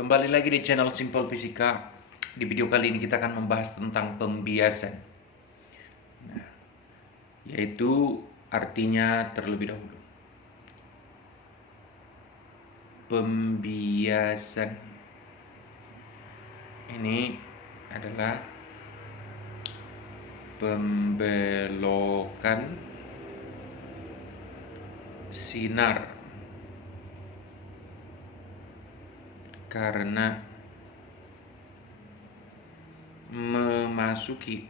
Kembali lagi di channel Simple Fisika. Di video kali ini kita akan membahas tentang pembiasan. Yaitu artinya terlebih dahulu. Pembiasan ini adalah pembelokan sinar karena memasuki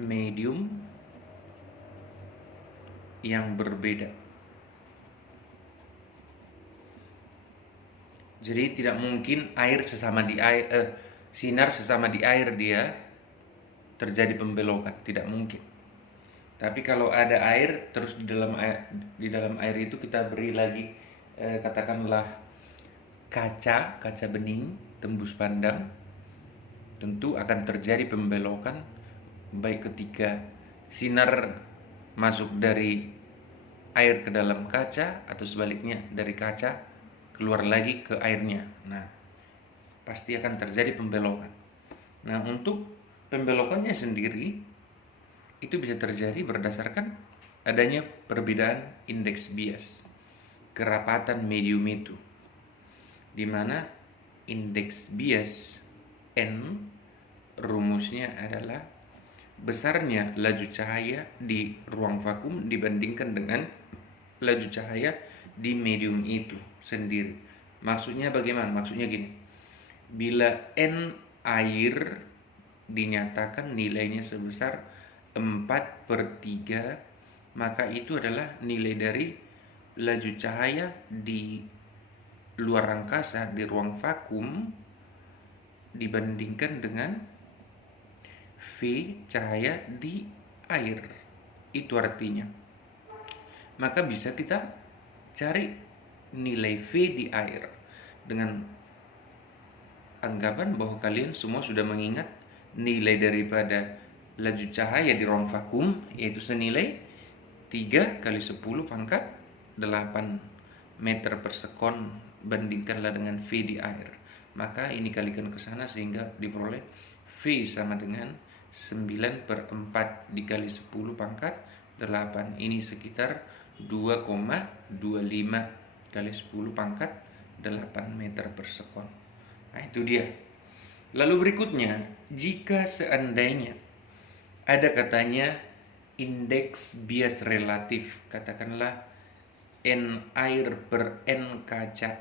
medium yang berbeda. Jadi tidak mungkin sinar sesama di air dia terjadi pembelokan, tidak mungkin. Tapi kalau ada air, terus di dalam air itu kita beri lagi katakanlah kaca bening tembus pandang, tentu akan terjadi pembelokan baik ketika sinar masuk dari air ke dalam kaca atau sebaliknya dari kaca keluar lagi ke airnya. Nah, pasti akan terjadi pembelokan. Nah, untuk pembelokannya sendiri itu bisa terjadi berdasarkan adanya perbedaan indeks bias, kerapatan medium itu, di mana indeks bias N rumusnya adalah besarnya laju cahaya di ruang vakum dibandingkan dengan laju cahaya di medium itu sendiri. Maksudnya bagaimana? Maksudnya gini, bila N air dinyatakan nilainya sebesar 4/3, maka itu adalah nilai dari laju cahaya di luar angkasa, di ruang vakum, dibandingkan dengan V cahaya di air. Itu artinya. Maka bisa kita cari nilai V di air dengan anggapan bahwa kalian semua sudah mengingat nilai daripada laju cahaya di ruang vakum, yaitu senilai 3 kali 10 pangkat 8 meter per sekon, bandingkanlah dengan V di air. Maka ini kalikan ke sana sehingga diperoleh V sama dengan 9/4 dikali 10 pangkat 8. Ini sekitar 2,25 kali 10 pangkat 8 meter per sekon. Nah, itu dia. Lalu berikutnya, jika seandainya ada katanya indeks bias relatif, katakanlah N air per N kaca,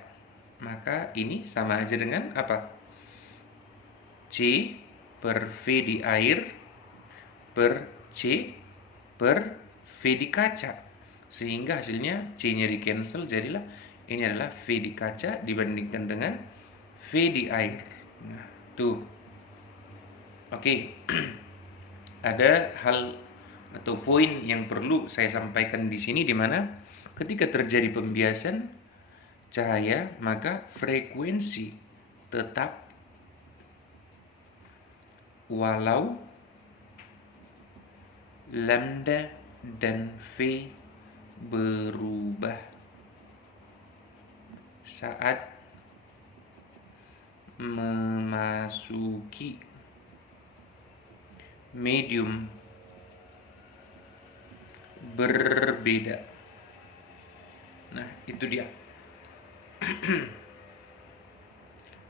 maka ini sama aja dengan apa? C per V di air per C per V di kaca, sehingga hasilnya C-nya di cancel, jadilah ini adalah V di kaca dibandingkan dengan V di air. Nah, tuh. Oke. Ada hal atau poin yang perlu saya sampaikan di sini, di mana ketika terjadi pembiasan cahaya, maka frekuensi tetap walau lambda dan V berubah saat memasuki medium berbeda. Nah, itu dia.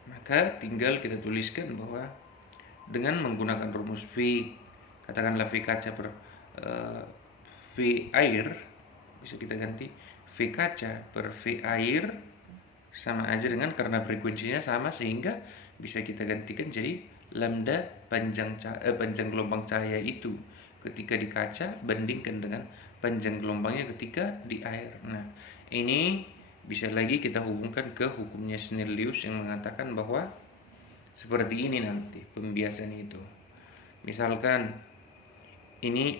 Maka tinggal kita tuliskan bahwa dengan menggunakan rumus V, katakanlah V kaca per V air, bisa kita ganti V kaca per V air sama aja dengan, karena frekuensinya sama, sehingga bisa kita gantikan jadi lambda panjang gelombang cahaya itu ketika di kaca bandingkan dengan panjang gelombangnya ketika di air. Nah, ini bisa lagi kita hubungkan ke hukumnya Snellius yang mengatakan bahwa seperti ini nanti pembiasan itu. Misalkan ini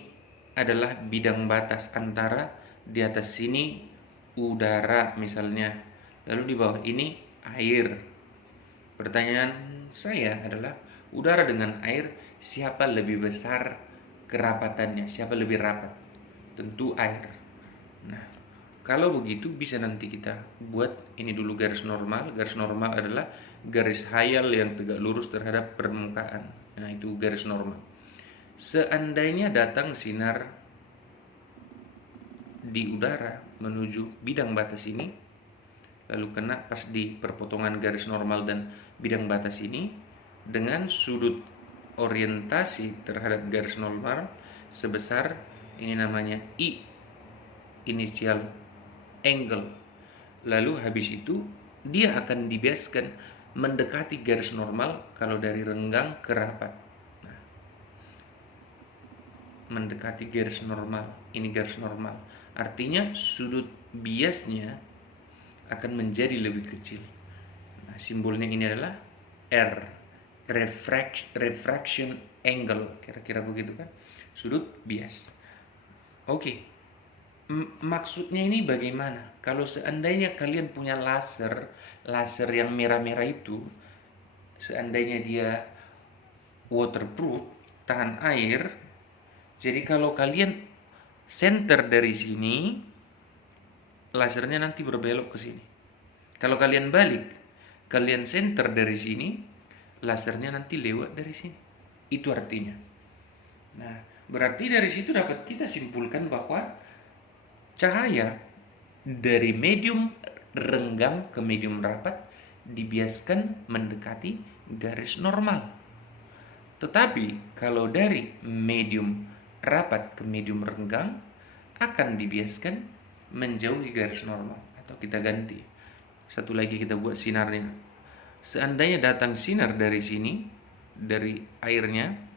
adalah bidang batas antara di atas sini udara misalnya, lalu di bawah ini air. Pertanyaan saya adalah, udara dengan air siapa lebih besar kerapatannya, siapa lebih rapat? Tentu air. Nah, Kalau begitu bisa nanti kita buat ini dulu garis normal. Garis normal adalah garis hayal yang tegak lurus terhadap permukaan. Nah, itu garis normal. Seandainya datang sinar di udara menuju bidang batas ini, lalu kena pas di perpotongan garis normal dan bidang batas ini, dengan sudut orientasi terhadap garis normal sebesar, ini namanya I, initial angle. Lalu habis itu dia akan dibiaskan mendekati garis normal kalau dari renggang ke rapat. Nah, mendekati garis normal, ini garis normal. Artinya sudut biasnya akan menjadi lebih kecil. Nah, simbolnya ini adalah R, refraction angle, kira-kira begitu kan, sudut bias. Oke. Maksudnya ini bagaimana? Kalau seandainya kalian punya laser yang merah-merah itu, seandainya dia waterproof, tahan air, jadi kalau kalian center dari sini, lasernya nanti berbelok ke sini. Kalau kalian balik, kalian center dari sini, lasernya nanti lewat dari sini. Itu artinya. Nah, berarti dari situ dapat kita simpulkan bahwa cahaya dari medium renggang ke medium rapat dibiaskan mendekati garis normal. Tetapi kalau dari medium rapat ke medium renggang akan dibiaskan menjauhi garis normal. Atau kita ganti. Satu lagi kita buat sinarnya. Seandainya datang sinar dari sini, dari airnya,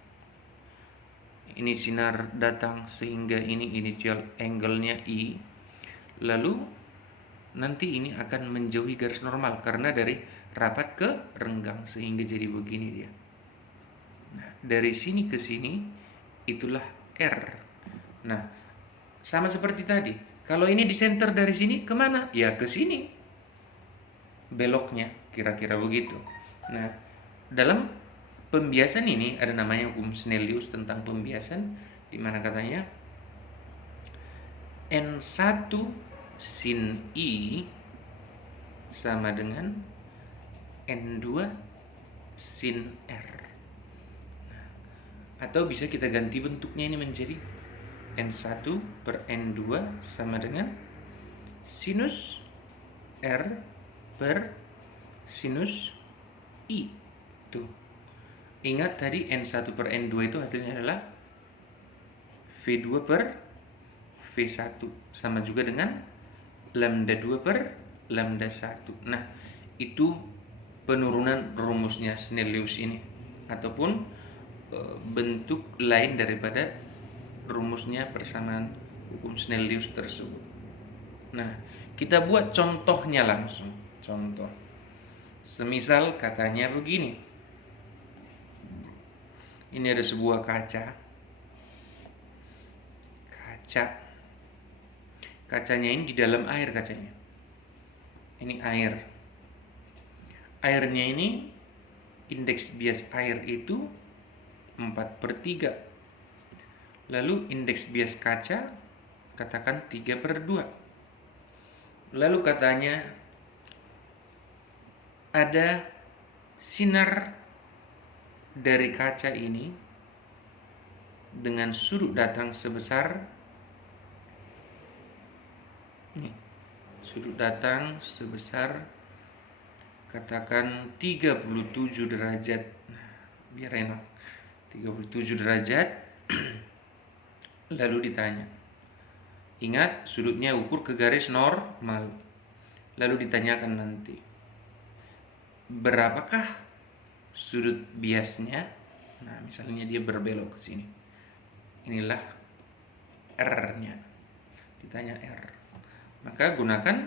ini sinar datang sehingga ini initial angle-nya I, lalu nanti ini akan menjauhi garis normal karena dari rapat ke renggang sehingga jadi begini dia. Nah, dari sini ke sini itulah R. Nah, sama seperti tadi. Kalau ini di center dari sini kemana? Ya ke sini beloknya, kira-kira begitu. Nah, dalam pembiasan ini ada namanya hukum Snellius tentang pembiasan, di mana katanya N1 sin I sama dengan N2 sin R. Nah, atau bisa kita ganti bentuknya ini menjadi N1 per N2 sama dengan sinus R per sinus I. Tuh. Ingat tadi N1 per N2 itu hasilnya adalah V2 per V1 sama juga dengan lambda 2 per lambda 1. Nah, itu penurunan rumusnya Snellius ini ataupun bentuk lain daripada rumusnya persamaan hukum Snellius tersebut. Nah, kita buat contohnya langsung. Contoh. Semisal katanya begini. Ini ada sebuah kaca. Kacanya ini di dalam air kacanya. Ini air. Airnya ini indeks bias air itu 4/3. Lalu indeks bias kaca katakan 3/2. Lalu katanya ada sinar dari kaca ini dengan sudut datang sebesar sudut datang sebesar katakan 37 derajat. Nah, biar enak. 37 derajat. Lalu ditanya. Ingat, sudutnya ukur ke garis normal. Lalu ditanyakan nanti, berapakah sudut biasnya? Nah, misalnya dia berbelok ke sini. Inilah R-nya. Ditanya R. Maka gunakan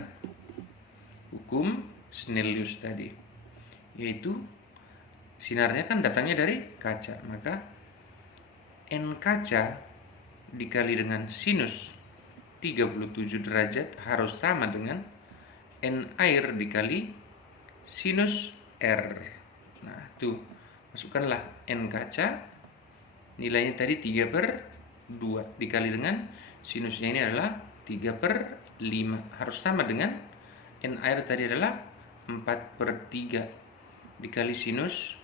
hukum Snellius tadi. Yaitu sinarnya kan datangnya dari kaca. Maka N kaca dikali dengan sinus 37 derajat harus sama dengan N air dikali sinus R. Nah, tuh masukkanlah N kaca, nilainya tadi 3/2 dikali dengan sinusnya ini adalah 3/2. 5. Harus sama dengan N air tadi adalah 4/3 dikali sinus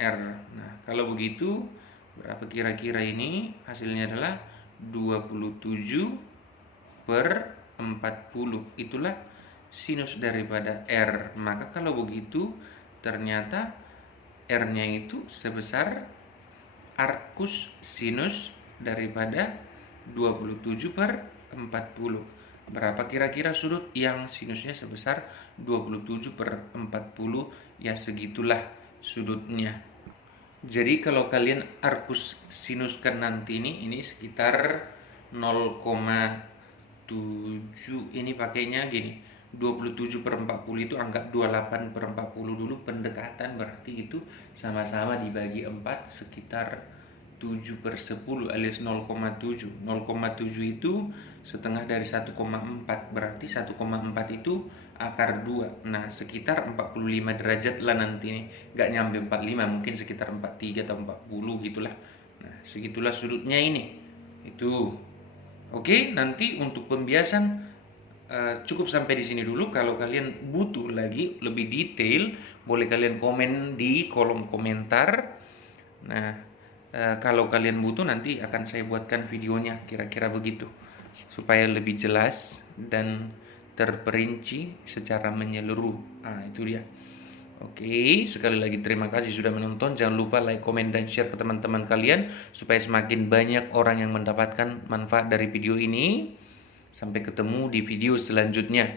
R. Nah, kalau begitu berapa kira-kira ini? Hasilnya adalah 27/40. Itulah sinus daripada R. Maka kalau begitu ternyata R-nya itu sebesar arcus sinus daripada 27/40. Berapa kira-kira sudut yang sinusnya sebesar 27/40? Ya segitulah sudutnya. Jadi kalau kalian arcus sinuskan nanti ini sekitar 0,7. Ini pakainya gini, 27/40 itu anggap 28/40 dulu pendekatan, berarti itu sama-sama dibagi 4 sekitar 7/10 alias 0,7. 0,7 itu setengah dari 1,4, berarti 1,4 itu akar 2. Nah, sekitar 45 derajat lah nanti ini. Nggak nyampe 45, mungkin sekitar 43 atau 40 gitulah. Nah, segitulah sudutnya ini. Itu. Oke, nanti untuk pembiasan cukup sampai di sini dulu. Kalau kalian butuh lagi lebih detail, boleh kalian komen di kolom komentar. Nah, kalau kalian butuh nanti akan saya buatkan videonya, kira-kira begitu, supaya lebih jelas dan terperinci secara menyeluruh. Nah, itu dia. Oke, sekali lagi terima kasih sudah menonton. Jangan lupa like, komen, dan share ke teman-teman kalian supaya semakin banyak orang yang mendapatkan manfaat dari video ini. Sampai ketemu di video selanjutnya.